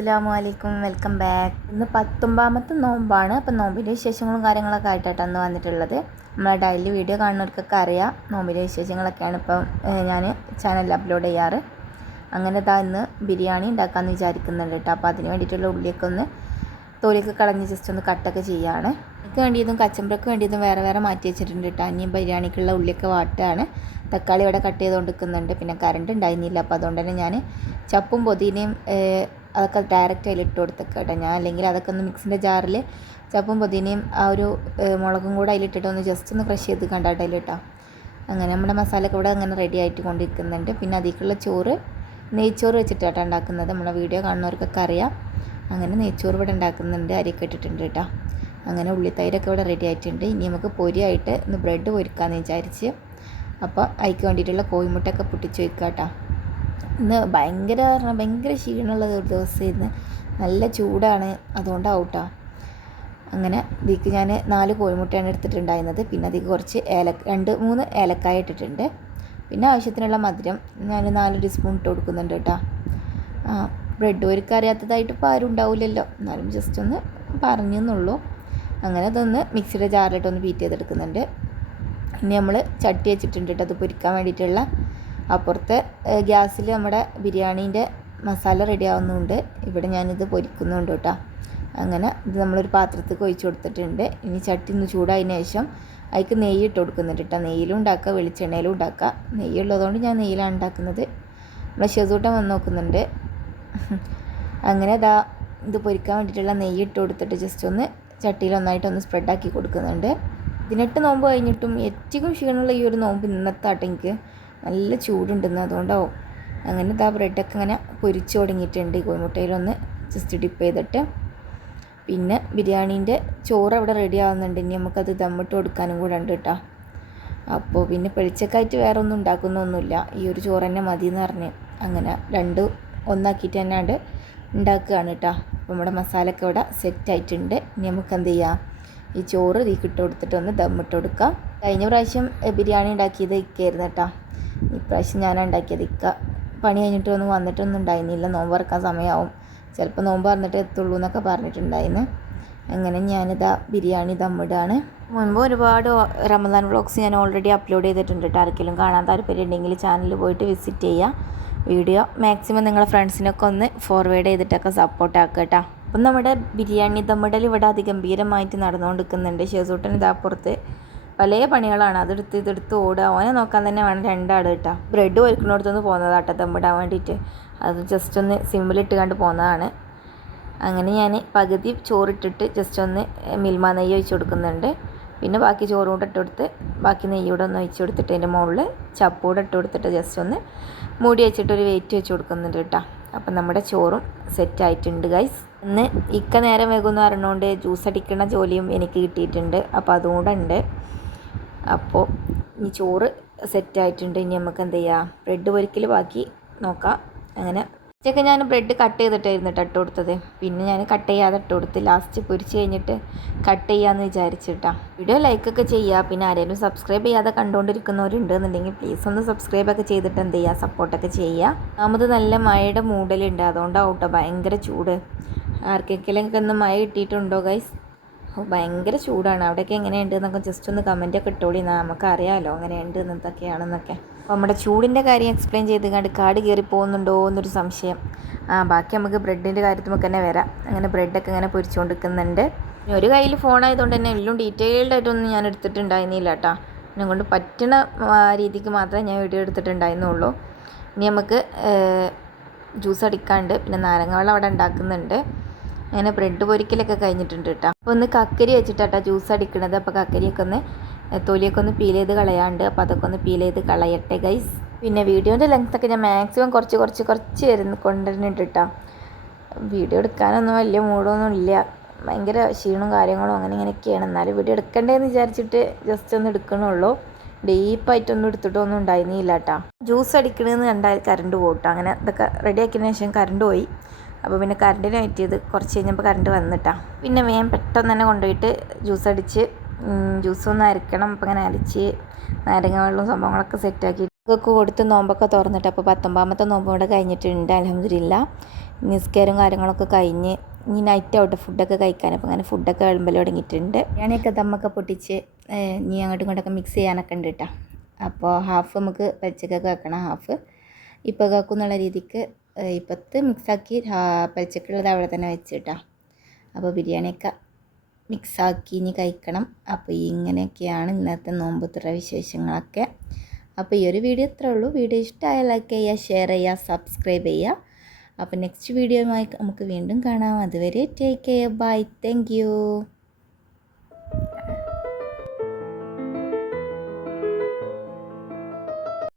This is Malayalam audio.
അസ്സലാമു അലൈക്കും, വെൽക്കം ബാക്ക്. ഇന്ന് 19ാമത്തെ നോമ്പാണ്. അപ്പം നോമ്പിൻ്റെ വിശേഷങ്ങളും കാര്യങ്ങളൊക്കെ ആയിട്ടാണ് അന്ന് വന്നിട്ടുള്ളത്. നമ്മളെ ഡെയിലി വീഡിയോ കാണുന്നവർക്കൊക്കെ അറിയാം നോമ്പിൻ്റെ വിശേഷങ്ങളൊക്കെയാണ് ഇപ്പം ഞാൻ ചാനലിൽ അപ്ലോഡ് ചെയ്യാറ്. അങ്ങനെ ഇന്ന് ബിരിയാണി ഉണ്ടാക്കാമെന്ന് വിചാരിക്കുന്നുണ്ട് കേട്ടോ. അപ്പോൾ അതിന് വേണ്ടിയിട്ടുള്ള ഉള്ളിയൊക്കെ ഒന്ന് തോലിയൊക്കെ കളഞ്ഞ് ജസ്റ്റ് ഒന്ന് കട്ടൊക്കെ ചെയ്യുകയാണ്. എനിക്ക് വേണ്ടിയതും കച്ചമ്പറക്ക് വേണ്ടിയതും വേറെ വേറെ മാറ്റി വെച്ചിട്ടുണ്ട് കേട്ടോ. ഇനി ബിരിയാണിക്കുള്ള ഉള്ളിയൊക്കെ വാട്ടുകയാണ്. തക്കാളി ഇവിടെ കട്ട് ചെയ്തുകൊണ്ട് നിൽക്കുന്നുണ്ട്. പിന്നെ കറണ്ട് ഉണ്ടായിരുന്നില്ല, അപ്പോൾ അതുകൊണ്ട് തന്നെ ഞാൻ ചപ്പും പൊതിനയും അതൊക്കെ ഡയറക്റ്റ് അതിൽ ഇട്ട് കൊടുത്തേക്കാം കേട്ടോ. ഞാൻ അല്ലെങ്കിൽ അതൊക്കെ ഒന്ന് മിക്സിൻ്റെ ജാറിൽ ചപ്പും പൊതിനയും ആ ഒരു മുളകും കൂടെ അതിലിട്ടിട്ട് ഒന്ന് ജസ്റ്റ് ഒന്ന് ക്രഷ് ചെയ്ത് കണ്ടാട്ട് അതിലിട്ടോ. അങ്ങനെ നമ്മുടെ മസാലയൊക്കെ ഇവിടെ അങ്ങനെ റെഡി ആയിട്ട് കൊണ്ടിരിക്കുന്നുണ്ട്. പിന്നെ അതിലേക്കുള്ള ചോറ് നെയ്ച്ചോറ് വെച്ചിട്ടാണ് ഉണ്ടാക്കുന്നത്. നമ്മളെ വീഡിയോ കാണുന്നവർക്കൊക്കെ അറിയാം. അങ്ങനെ നെയ്ച്ചോറ് ഇവിടെ ഉണ്ടാക്കുന്നുണ്ട്, അരിയൊക്കെ ഇട്ടിട്ടുണ്ട് കേട്ടോ. അങ്ങനെ ഉള്ളിത്തൈരൊക്കെ ഇവിടെ റെഡി ആയിട്ടുണ്ട്. ഇനി നമുക്ക് പൊരിയായിട്ട് ഇന്ന് ബ്രെഡ് പൊരിക്കാമെന്ന് വിചാരിച്ച്. അപ്പോൾ അതിക്ക് വേണ്ടിയിട്ടുള്ള കോഴിമുട്ടയൊക്കെ പൊട്ടിച്ച് വയ്ക്കുക കേട്ടോ. ഇന്ന് ഭയങ്കര ക്ഷീണമുള്ള ഒരു ദിവസമായിരുന്നു. നല്ല ചൂടാണ്, അതുകൊണ്ടാവും കേട്ടോ. അങ്ങനെ ഇതിക്ക് ഞാൻ 4 കോഴിമുട്ടയാണ് എടുത്തിട്ടുണ്ടായിരുന്നത്. പിന്നെ അതിക്ക് കുറച്ച് 2-3 ഏലക്കായ ഇട്ടിട്ടുണ്ട്. പിന്നെ ആവശ്യത്തിനുള്ള മധുരം ഞാൻ 4 ടീസ്പൂൺ ഇട്ട് കൊടുക്കുന്നുണ്ട് കേട്ടോ. ബ്രെഡ് പൊരിക്കാൻ അറിയാത്തതായിട്ട് ഇപ്പോൾ ആരും ഉണ്ടാവില്ലല്ലോ, എന്നാലും ജസ്റ്റ് ഒന്ന് പറഞ്ഞെന്നുള്ളൂ. അങ്ങനെ അതൊന്ന് മിക്സിയുടെ ജാറിലിട്ടൊന്ന് ബീറ്റ് ചെയ്തെടുക്കുന്നുണ്ട്. ഇനി നമ്മൾ ചട്ടി വെച്ചിട്ടുണ്ട് കേട്ടോ അത് പൊരിക്കാൻ വേണ്ടിയിട്ടുള്ള. അപ്പുറത്തെ ഗ്യാസിൽ നമ്മുടെ ബിരിയാണീൻ്റെ മസാല റെഡി ആവുന്നുണ്ട്. ഇവിടെ ഞാനിത് പൊരിക്കുന്നുണ്ട് കേട്ടോ. അങ്ങനെ ഇത് നമ്മളൊരു പാത്രത്തേക്ക് ഒഴിച്ച് കൊടുത്തിട്ടുണ്ട്. ഇനി ചട്ടി ഒന്ന് ചൂടായതിനു ശേഷം അതിക്ക് നെയ്യ് ഇട്ട് കൊടുക്കുന്നുണ്ട് കേട്ടോ. നെയ്യിലും ഉണ്ടാക്കുക, വെളിച്ചെണ്ണയിലും ഉണ്ടാക്കുക. നെയ്യുള്ളതുകൊണ്ട് ഞാൻ നെയ്യിലാണ് ഉണ്ടാക്കുന്നത്. നമ്മൾ ഷെസൂട്ടൻ വന്ന് നോക്കുന്നുണ്ട്. അങ്ങനെ ഇത് പൊരിക്കാൻ വേണ്ടിയിട്ടുള്ള നെയ്യ് ഇട്ട് കൊടുത്തിട്ട് ജസ്റ്റ് ഒന്ന് ചട്ടിയിൽ ഒന്നായിട്ടൊന്ന് സ്പ്രെഡാക്കി കൊടുക്കുന്നുണ്ട്. 18 നോമ്പ് കഴിഞ്ഞിട്ടും ഏറ്റവും ക്ഷീണമുള്ള ഈ ഒരു നോമ്പ് ഇന്നത്തെ ആട്ടെ എനിക്ക് നല്ല ചൂടുണ്ടെന്ന്, അതുകൊണ്ടാവും. അങ്ങനെ ബ്രെഡൊക്കെ ഇങ്ങനെ പൊരിച്ച് തുടങ്ങിയിട്ടുണ്ട്. കോഴിമുട്ടയിലൊന്ന് ജസ്റ്റ് ഡിപ്പ് ചെയ്തിട്ട്. പിന്നെ ബിരിയാണീൻ്റെ ചോറ് അവിടെ റെഡി ആവുന്നുണ്ട്. ഇനി നമുക്കത് ദമ്മിട്ട് കൊടുക്കാനും കൂടെ ഉണ്ട് കേട്ടോ. അപ്പോൾ പിന്നെ പെളിച്ചക്കായിട്ട് വേറെ ഒന്നും ഉണ്ടാക്കുന്നൊന്നുമില്ല, ഈ ഒരു ചോറ് തന്നെ മതി എന്ന് പറഞ്ഞ് അങ്ങനെ 2 ഒന്നാക്കിയിട്ട് തന്നെ ഉണ്ടാക്കുകയാണ് കേട്ടോ. അപ്പോൾ നമ്മുടെ മസാലയൊക്കെ ഇവിടെ സെറ്റായിട്ടുണ്ട്. ഇനി നമുക്ക് എന്ത് ചെയ്യാം, ഈ ചോറ് ഇതിലേക്ക് ഇട്ട് കൊടുത്തിട്ട് ഒന്ന് ദമ്മിട്ട് കൊടുക്കാം. കഴിഞ്ഞ പ്രാവശ്യം ബിരിയാണി ഉണ്ടാക്കിയത് ഇക്കായിരുന്നു കേട്ടോ. ഇപ്രാവശ്യം ഞാനാണ് ഉണ്ടാക്കിയത്. പണി കഴിഞ്ഞിട്ടൊന്നും വന്നിട്ടൊന്നും ഉണ്ടായിരുന്നില്ല. നോമ്പ് തുറക്കാൻ സമയമാവും, ചിലപ്പോൾ നോമ്പ് പറഞ്ഞിട്ട് എത്തുള്ളൂ എന്നൊക്കെ പറഞ്ഞിട്ടുണ്ടായിരുന്നു. അങ്ങനെ ബിരിയാണി ദമ്മിടാണ്. മുൻപ് ഒരുപാട് റമദാൻ വ്ളോഗ്സ് ഞാൻ ഓൾറെഡി അപ്ലോഡ് ചെയ്തിട്ടുണ്ട് കേട്ടോ. ആർക്കെങ്കിലും കാണാൻ താല്പര്യം ഉണ്ടെങ്കിൽ ചാനലിൽ പോയിട്ട് വിസിറ്റ് ചെയ്യുക. വീഡിയോ മാക്സിമം നിങ്ങളെ ഫ്രണ്ട്സിനൊക്കെ ഒന്ന് ഫോർവേഡ് ചെയ്തിട്ടൊക്കെ സപ്പോർട്ടാക്കുക കേട്ടോ. അപ്പം നമ്മുടെ ബിരിയാണി ദമ്മിടൽ ഇവിടെ അതിഗംഭീരമായിട്ട് നടന്നുകൊണ്ടിരിക്കുന്നുണ്ട്. ഷെസൂട്ടൻ പുറത്ത് പല പണികളാണ്, ഇതെടുത്ത് ഓടുക. ഓനെ നോക്കാൻ തന്നെ വേണം 2 ആൾ കേട്ടോ. ബ്രെഡ് പൊരിക്കുന്നിടത്തുനിന്ന് പോകുന്നതാട്ടോ ദമ്മിടാൻ വേണ്ടിയിട്ട്. അത് ജസ്റ്റ് ഒന്ന് സിമ്പിളിട്ട് കണ്ട് പോകുന്നതാണ്. അങ്ങനെ ഞാൻ പകുതി ചോറിട്ടിട്ട് ജസ്റ്റ് ഒന്ന് മിൽമ നെയ്യ് ഒഴിച്ച് കൊടുക്കുന്നുണ്ട്. പിന്നെ ബാക്കി ചോറും കൂടെ ഇട്ട് കൊടുത്ത് ബാക്കി നെയ്യൂടെ ഒന്ന് ഒഴിച്ച് കൊടുത്തിട്ട് അതിൻ്റെ മുകളിൽ ചപ്പൂടെ ഇട്ട് കൊടുത്തിട്ട് ജസ്റ്റ് ഒന്ന് മൂടി വെച്ചിട്ടൊരു വെയിറ്റ് വെച്ച് കൊടുക്കുന്നുണ്ട് കേട്ടോ. അപ്പം നമ്മുടെ ചോറും സെറ്റായിട്ടുണ്ട് ഗൈസ്. ഇന്ന് നേരം വൈകുമെന്ന് പറഞ്ഞുകൊണ്ട് ജ്യൂസ് അടിക്കുന്ന ജോലിയും എനിക്ക് കിട്ടിയിട്ടുണ്ട്. അപ്പോൾ അതുകൂടെ ഉണ്ട്. അപ്പോൾ ഈ ചോറ് സെറ്റായിട്ടുണ്ട്. ഇനി നമുക്ക് എന്ത് ചെയ്യാം, ബ്രെഡ് പൊരിക്കൽ ബാക്കി നോക്കാം. അങ്ങനെ ഉച്ചയ്ക്ക് ഞാൻ ബ്രെഡ് കട്ട് ചെയ്തിട്ടായിരുന്നു ഇട്ട് കൊടുത്തത്. പിന്നെ ഞാൻ കട്ട് ചെയ്യാതെ ഇട്ട് കൊടുത്ത് ലാസ്റ്റ് പൊരിച്ച് കഴിഞ്ഞിട്ട് കട്ട് ചെയ്യാമെന്ന് വിചാരിച്ചിട്ടാണ്. വീഡിയോ ലൈക്കൊക്കെ ചെയ്യുക. പിന്നെ ആരെങ്കിലും സബ്സ്ക്രൈബ് ചെയ്യാതെ കണ്ടുകൊണ്ടിരിക്കുന്നവരുണ്ട് എന്നുണ്ടെങ്കിൽ പ്ലീസ് ഒന്ന് സബ്സ്ക്രൈബൊക്കെ ചെയ്തിട്ട് എന്ത് ചെയ്യുക, സപ്പോർട്ടൊക്കെ ചെയ്യുക. നമുക്ക് നല്ല മഴയുടെ മൂടലുണ്ട്, അതുകൊണ്ടാവും കേട്ടോ ഭയങ്കര ചൂട്. ആർക്കെങ്കിലും ഒന്ന് മഴ കിട്ടിയിട്ടുണ്ടോ ഗൈസ്? ഭയങ്കര ചൂടാണ്. അവിടെയൊക്കെ എങ്ങനെയുണ്ട് എന്നൊക്കെ ജസ്റ്റ് ഒന്ന് കമൻറ്റൊക്കെ ഇട്ടോളി, നമുക്കറിയാമല്ലോ എങ്ങനെയുണ്ട് എന്നൊക്കെയാണെന്നൊക്കെ. അപ്പോൾ നമ്മുടെ ചൂടിൻ്റെ കാര്യം എക്സ്പ്ലെയിൻ ചെയ്ത് കണ്ട് കാട് കയറി പോകുന്നുണ്ടോ എന്നൊരു സംശയം. ബാക്കി നമുക്ക് ബ്രെഡിൻ്റെ കാര്യത്തിൽ നമുക്ക് തന്നെ വരാം. അങ്ങനെ ബ്രെഡൊക്കെ ഇങ്ങനെ പൊരിച്ചുകൊണ്ടിരിക്കുന്നുണ്ട്. ഒരു കയ്യിൽ ഫോണായതുകൊണ്ട് തന്നെ എല്ലാം ഡീറ്റെയിൽഡ് ആയിട്ടൊന്നും ഞാൻ എടുത്തിട്ടുണ്ടായിരുന്നില്ല കേട്ടോ. എന്നെ കൊണ്ട് പറ്റുന്ന രീതിക്ക് മാത്രമേ ഞാൻ വീഡിയോ എടുത്തിട്ടുണ്ടായിരുന്നുള്ളൂ. ഇനി നമുക്ക് ജ്യൂസ് അടിക്കാണ്ട്, പിന്നെ നാരങ്ങ വെള്ളം അവിടെ ഉണ്ടാക്കുന്നുണ്ട്. അങ്ങനെ ബ്രെഡ് പൊരിക്കലൊക്കെ കഴിഞ്ഞിട്ടുണ്ട് കേട്ടോ. അപ്പോൾ ഒന്ന് കക്കരി വെച്ചിട്ടാട്ടോ ജ്യൂസ് അടിക്കണത്. അപ്പോൾ കക്കരിയൊക്കെ ഒന്ന് തൊലിയൊക്കെ ഒന്ന് പീൽ ചെയ്ത് കളയാണ്ട്, അപ്പോൾ അതൊക്കെ ഒന്ന് പീൽ ചെയ്ത് കളയട്ടെ ഗൈസ്. പിന്നെ വീഡിയോൻ്റെ ലെങ്ത്തൊക്കെ ഞാൻ മാക്സിമം കുറച്ച് കൊണ്ടുവരുന്നുണ്ട് കേട്ടോ. വീഡിയോ എടുക്കാനൊന്നും വലിയ മൂടൊന്നും ഇല്ല, ഭയങ്കര ക്ഷീണവും കാര്യങ്ങളും ഇങ്ങനെയൊക്കെയാണ്. എന്നാലും വീഡിയോ എടുക്കണ്ടേന്ന് വിചാരിച്ചിട്ട് ജസ്റ്റ് ഒന്ന് എടുക്കണുള്ളൂ. ഡീപ്പായിട്ടൊന്നും എടുത്തിട്ടൊന്നും ഉണ്ടായിരുന്നില്ല കേട്ടോ. ജ്യൂസ് അടിക്കണമെന്ന് കണ്ടാൽ കറണ്ട് പോകട്ടോ. അങ്ങനെ ഇതൊക്കെ റെഡി ആക്കിയതിന് ശേഷം കറണ്ട് പോയി. അപ്പോൾ പിന്നെ കറണ്ടിന് പറ്റിയത് കുറച്ച് കഴിഞ്ഞപ്പോൾ കറണ്ട് വന്നിട്ടാണ്. പിന്നെ വേഗം പെട്ടെന്ന് തന്നെ കൊണ്ടുപോയിട്ട് ജ്യൂസ് അടിച്ച് ജ്യൂസൊന്ന് അരക്കണം. അപ്പോൾ അങ്ങനെ അരച്ച് നാരങ്ങ വെള്ളവും സംഭവങ്ങളൊക്കെ സെറ്റാക്കി ഒക്കെ കൊടുത്ത് നോമ്പൊക്കെ തുറന്നിട്ട്. അപ്പോൾ 19ാമത്തെ നോമ്പ് ഇവിടെ കഴിഞ്ഞിട്ടുണ്ട് അൽഹംദുലില്ലാ. നിസ്കാരവും കാര്യങ്ങളൊക്കെ കഴിഞ്ഞ് ഇനി നൈറ്റ് ആവട്ടെ ഫുഡൊക്കെ കഴിക്കാൻ. അപ്പോൾ അങ്ങനെ ഫുഡൊക്കെ വിളമ്പൽ തുടങ്ങിയിട്ടുണ്ട്. ബിരിയാണിയൊക്കെ ദമ്മൊക്കെ പൊട്ടിച്ച് ഇനി അങ്ങോട്ടും ഇങ്ങോട്ടൊക്കെ മിക്സ് ചെയ്യാനൊക്കെ ഉണ്ട് കേട്ടോ. അപ്പോൾ ഹാഫ് നമുക്ക് പച്ചക്കൊക്കെ വെക്കണം, ഹാഫ് ഇപ്പോൾ കാക്കും എന്നുള്ള രീതിക്ക് ഇപ്പത്ത് മിക്സാക്കി പച്ചക്കുള്ളത് അവിടെ തന്നെ വെച്ച് കേട്ടോ. അപ്പോൾ ബിരിയാണിയൊക്കെ മിക്സാക്കി ഇനി കഴിക്കണം. അപ്പോൾ ഇങ്ങനെയൊക്കെയാണ് ഇന്നത്തെ നോമ്പുതുറ വിശേഷങ്ങളൊക്കെ. അപ്പോൾ ഈ ഒരു വീഡിയോ ഇത്രേ ഉള്ളൂ. വീഡിയോ ഇഷ്ടമായ ലൈക്ക് ചെയ്യുക, ഷെയർ ചെയ്യുക, സബ്സ്ക്രൈബ് ചെയ്യുക. അപ്പോൾ നെക്സ്റ്റ് വീഡിയോയുമായി നമുക്ക് വീണ്ടും കാണാം. അതുവരെ take care, bye, thank U.